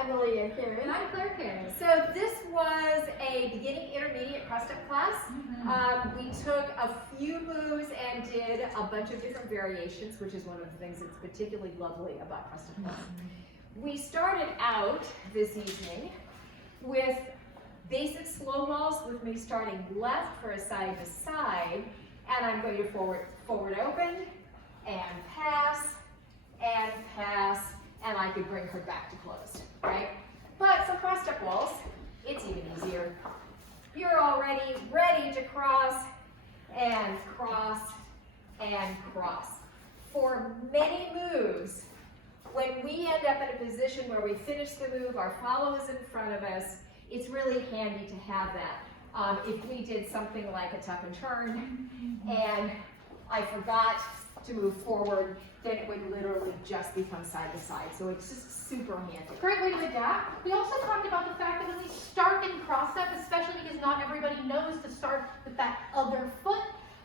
Emily and Karen. And I'm Claire Karen. So this was a beginning intermediate cross-step class. We took a few moves and did a bunch of different variations, which is one of the things that's particularly lovely about cross-step class. We started out this evening with basic slow waltz, with me starting left for a side to side, and I'm going to forward open and pass, and I could bring her back to closed, right? But for cross-step waltz, it's even easier. You're already ready to cross and cross and cross. For many moves, when we end up in a position where we finish the move, our follow is in front of us, it's really handy to have that. If we did something like a tuck and turn and I forgot to move forward, then it would literally just become side to side. So it's just super handy. Great way to adapt. We also talked about the fact that when we start in cross-step, especially because not everybody knows to start with that other foot,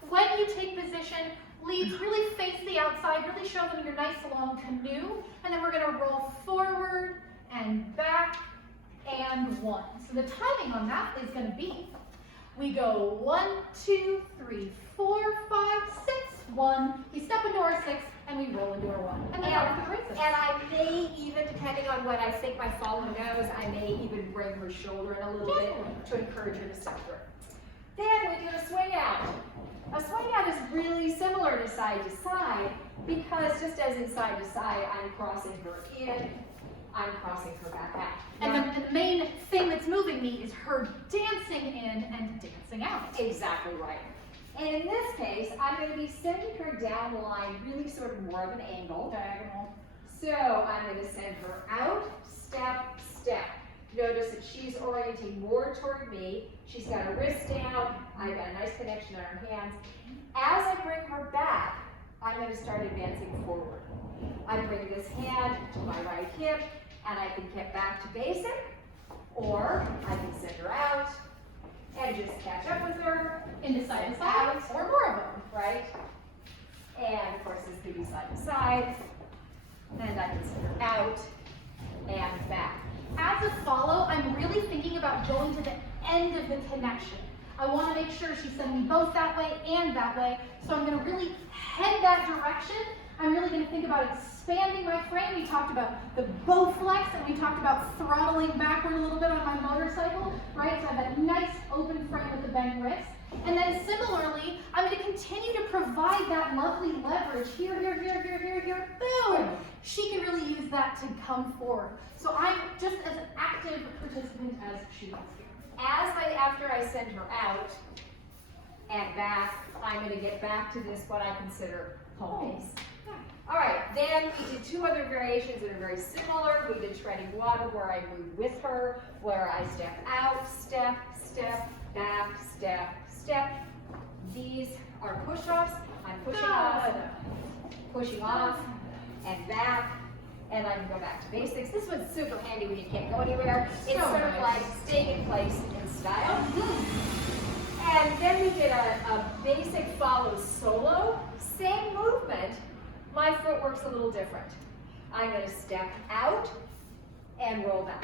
when you take position, leads really face the outside, really show them your nice long canoe, and then we're going to roll forward and back and one. So the timing on that is going to be, we go 1, 2, 3, 4, 5, 6, 1. We step into our 6 and we roll into our 1. And then I may even, depending on what I think my follow knows, I may even bring her shoulder in a little bit to encourage her to step through. Then we do a swing out. A swing out is really similar to side, because just as in side to side, I'm crossing her in, I'm crossing her back out. And the main thing that's moving me is her dancing in and dancing out. Exactly right. And in this case, I'm going to be sending her down the line, really sort of more of an angle. Diagonal. So I'm going to send her out, step, step. Notice that she's orienting more toward me. She's got her wrist down. I've got a nice connection on her hands. As I bring her back, I'm going to start advancing forward. I bring this hand to my right hip, and I can get back to basic, or I can send her out and just catch up with her. Into side to side, or more of them. Right? And of course this could be side to side. And I can send her out and back. As a follow, I'm really thinking about going to the end of the connection. I want to make sure she's sending me both that way and that way, so I'm going to really head that direction. I'm really going to think about expanding my frame. We talked about the bow flex, and we talked about throttling backward a little bit on my motorcycle, right? So I have that nice open frame with the bent wrist. And then similarly, I'm going to continue to provide that lovely leverage here, here, here, here, here, here, boom! She can really use that to come forward. So I'm just as an active participant as she is here. After I send her out and back, I'm going to get back to this, what I consider home base. All right, then we did two other variations that are very similar. We did treading water, where I move with her, where I step out, step, step, back, step, step. These are push-offs. I'm pushing off, and back, and I can go back to basics. This one's super handy when you can't go anywhere. It's sort of like staying in place in style. And then we did a basic follow solo. Same movement. My footwork's a little different. I'm going to step out and roll back.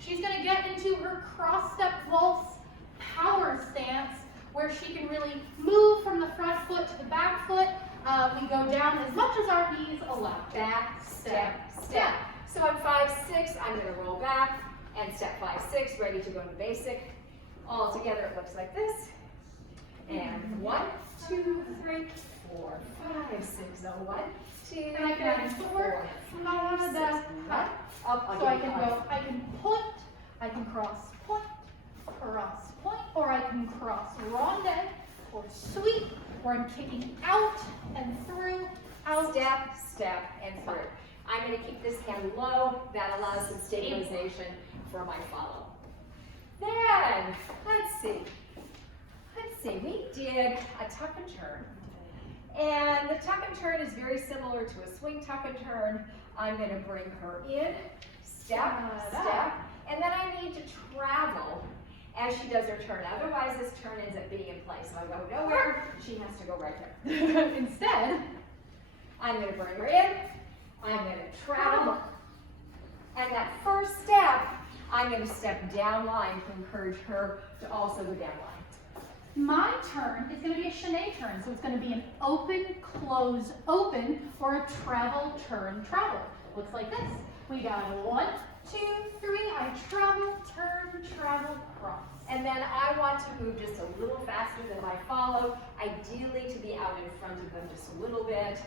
She's going to get into her cross-step waltz power stance, where she can really move from the front foot to the back foot. We go down as much as our knees allow. Back, step, step. So I'm 5-6, I'm going to roll back and step 5-6, ready to go to basic. All together it looks like this. And 1, 2, 3, 4, 5, 6, 1, 2, And I can add 4, 5, 6, Up, so I can point, I can cross point, or I can cross ronde, or sweep, where I'm kicking out and through, out. Step, step, and through. I'm going to keep this hand low. That allows some stabilization for my follow. Then, let's see. We did a tuck and turn. And the tuck and turn is very similar to a swing tuck and turn. I'm going to bring her in, step, step, and then I need to travel as she does her turn. Otherwise, this turn ends up being in place. So I go nowhere, she has to go right there. Instead, I'm going to bring her in, I'm going to travel, and in that first step, I'm going to step down line to encourage her to also go down line. My turn is going to be a chaîné turn, so it's going to be an open, close, open, or a travel, turn, travel. Looks like this. We got 1, 2, 3. I travel, turn, travel, cross. And then I want to move just a little faster than my follow, ideally to be out in front of them just a little bit.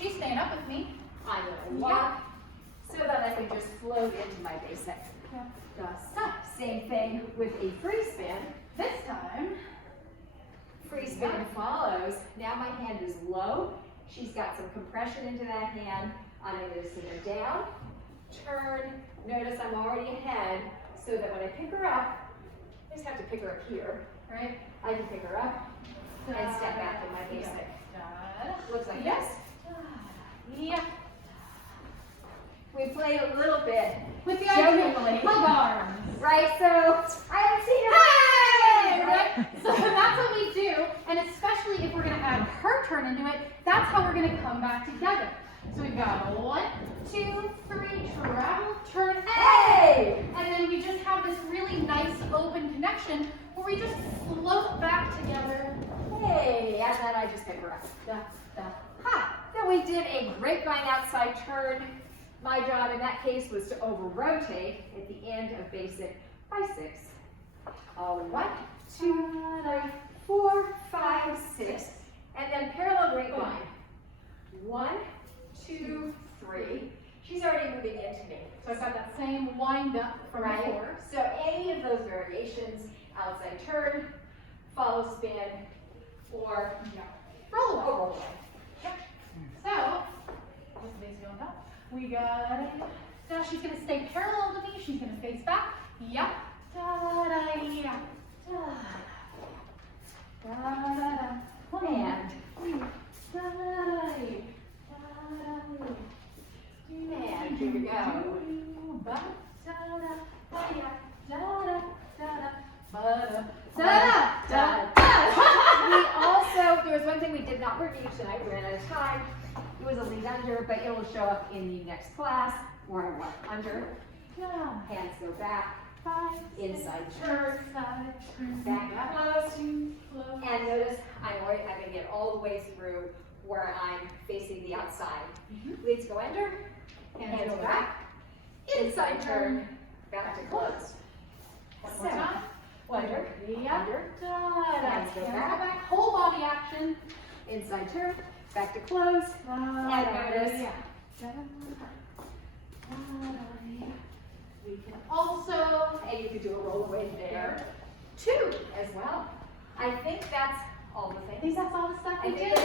She's staying up with me. I'm going to walk so that I can just float into my basic. Yeah. Just same thing with a free spin. This time, Free spin follows. Now my hand is low. She's got some compression into that hand. I'm going to sit her down, turn. Notice I'm already ahead so that when I pick her up, I just have to pick her up here, right? I can pick her up and step back in my basic. Looks like this. Yeah. We played a little bit With the jokingly, hug arms. right? So I haven't seen her. Hey! Right? So that's what we do, and especially if we're going to add her turn into it, that's how we're going to come back together. So we've got 1, 2, 3, travel, turn, hey! And then we just have this really nice open connection where we just float back together. Hey, and then I just pick her up. Ha! Then we did a grapevine outside turn. My job in that case was to over rotate at the end of basic by 6. 1, 2, 3, 4, 5, 6. And then parallel grapevine. 1, 2, 3. She's already moving into me. So I've got that same wind up from Right? before. So any of those variations, outside turn, follow spin, or Roll away. roll away. So, this bass going up. We got, now she's going to stay parallel to me. She's going to face back. Yep. Da-da-ya. Da-da-da. And Da-da-da. and here we go. We also, there was one thing we did not review tonight, we ran out of time. It was a lead under, but it will show up in the next class, where I want under. Hands go back, inside turn, back close. And notice I'm going to get all the way through where I'm facing the outside. Leads go under, hands go back, inside turn, back to close. One more time. Under, under, hands go back, Whole body action. inside turn, back to close, and notice. We can also, and you could do a roll away there, too, as well. I think that's all the I think things. that's all the stuff I we think did. it